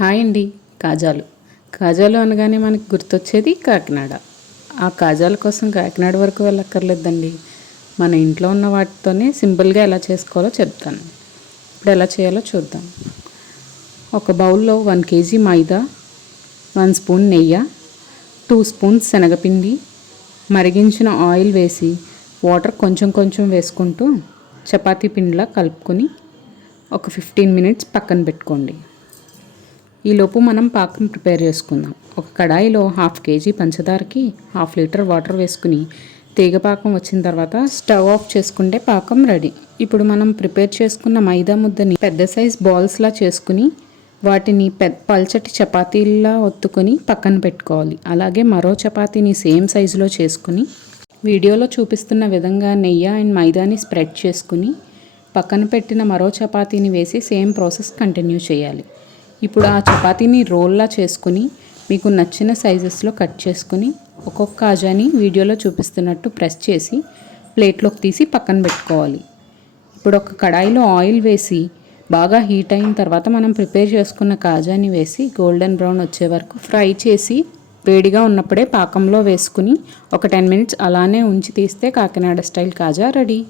Hi అండి. కాజాలు కాజాలు అనగానే మనకి గుర్తొచ్చేది కాకినాడ. ఆ కాజాల కోసం కాకినాడ వరకు వెళ్ళక్కర్లేదండి. మన ఇంట్లో ఉన్న వాటితోనే సింపుల్గా ఎలా చేసుకోవాలో చెప్తాను. ఇప్పుడు ఎలా చేయాలో చూద్దాం. ఒక బౌల్లో 1 kg మైదా, 1 స్పూన్ నెయ్యి, 2 స్పూన్స్ శనగపిండి, మరిగించిన ఆయిల్ వేసి వాటర్ కొంచెం కొంచెం వేసుకుంటూ చపాతీ పిండిలా కలుపుకొని ఒక 15 minutes పక్కన పెట్టుకోండి. ఈలోపు మనం పాకం ప్రిపేర్ చేసుకుందాం. ఒక కడాయిలో 1/2 kg పంచదారకి 1/2 లీటర్ వాటర్ వేసుకుని తీగ పాకం వచ్చిన తర్వాత స్టవ్ ఆఫ్ చేసుకుంటే పాకం రెడీ. ఇప్పుడు మనం ప్రిపేర్ చేసుకున్న మైదా ముద్దని పెద్ద సైజ్ బాల్స్లా చేసుకుని వాటిని పల్చటి చపాతీలా ఒత్తుకొని పక్కన పెట్టుకోవాలి. అలాగే మరో చపాతీని సేమ్ సైజులో చేసుకుని వీడియోలో చూపిస్తున్న విధంగా నెయ్యి అండ్ మైదాని స్ప్రెడ్ చేసుకుని పక్కన పెట్టిన మరో చపాతీని వేసి సేమ్ ప్రాసెస్ కంటిన్యూ చేయాలి. ఇప్పుడు ఆ చపాతీని రోల్లా చేసుకుని మీకు నచ్చిన సైజెస్లో కట్ చేసుకుని ఒక్కొక్క కాజాని వీడియోలో చూపిస్తున్నట్టు ప్రెస్ చేసి ప్లేట్లోకి తీసి పక్కన పెట్టుకోవాలి. ఇప్పుడు ఒక కడాయిలో ఆయిల్ వేసి బాగా హీట్ అయిన తర్వాత మనం ప్రిపేర్ చేసుకున్న కాజాని వేసి గోల్డెన్ బ్రౌన్ వచ్చే వరకు ఫ్రై చేసి వేడిగా ఉన్నప్పుడే పాకంలో వేసుకుని ఒక 10 minutes అలానే ఉంచి తీస్తే కాకినాడ స్టైల్ కాజా రెడీ.